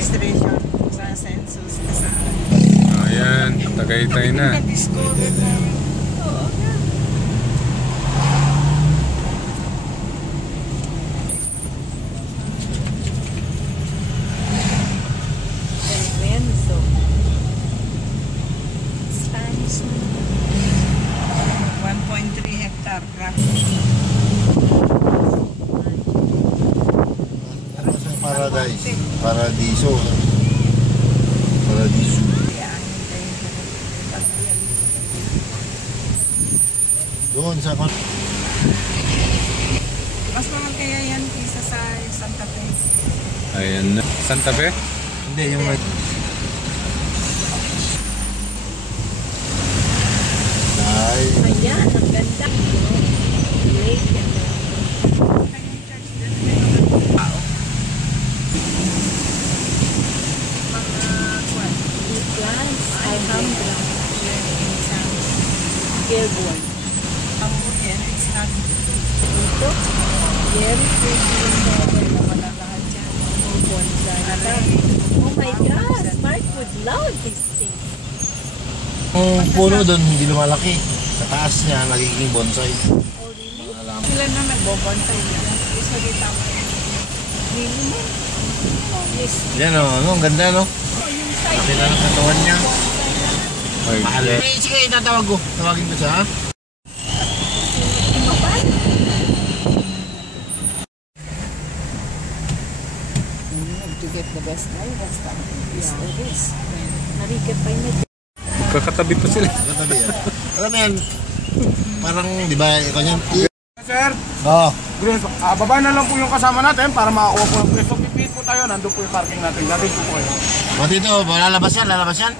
registration sa census. Ayan, Tagaytay na. Na-discover na. Oo. Benzo. Spanish. 1.3 hectare tract. Paradise. Paradiso. Paradiso. Doon sa Mas mahal kaya yan kaysa sa Santa Fe. Ayan na. Santa Fe? hindi yung Ayan, ang ganda. Lake and plants. Alhambra. Gilbourne. It's not Ito. Very pretty. Wala lahat dyan. Oh my gosh, Mark would love this thing. yung puno doon hindi lumalaki. Sa taas niya nagiging bonsai. Oh really? sila na nagbobonsai nila. Usually tama. Really mo? Yes. Yan o, ang ganda no? Yung side. Laki na ng katawan niya. Ay, Mahal. Sige, itatawag ko. Tawagin mo siya ha? To get the best lifestyle. It is. Narikit pa yun. kakatabi pa sila. Katabi yan. Alam mo yan, parang di ba ikaw yan? Sir, Oo. baba na lang po yung kasama natin para makakuha po ng pwesto. Pipit po tayo, nandun po yung parking natin. Nandun po kayo. O dito, lalabas yan, lalabas yan.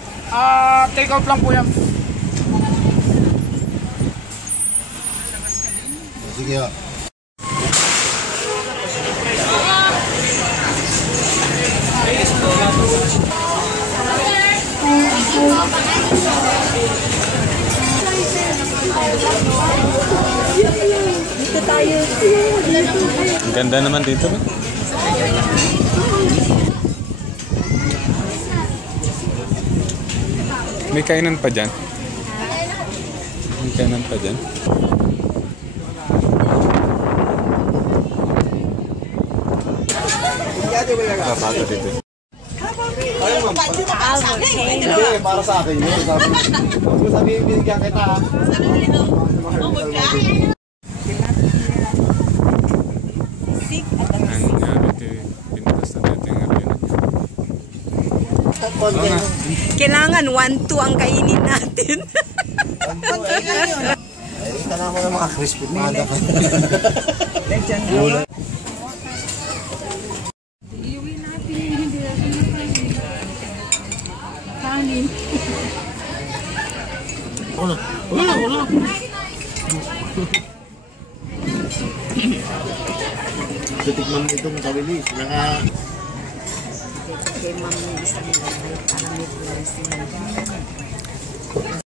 Take out lang po yan. Sige o. Dito tayo. Ang ganda naman dito ba? May kainan pa dyan. May kainan pa dyan. Kapata dito. Hindi, para sa akin yun. Sabi binigyan kita ha. Ano nga, ito pintas na dito yung arena. Kailangan 1-2 ang kainin natin. Ay, tala mo ng mga crispy mada pa. Legend Gula. Iuwi natin yung hindi natin nakain. Kanin. Wala. Wala, wala. Titikman mo itong kabilis. Naka... Kay ma'am yung isang para may blessing.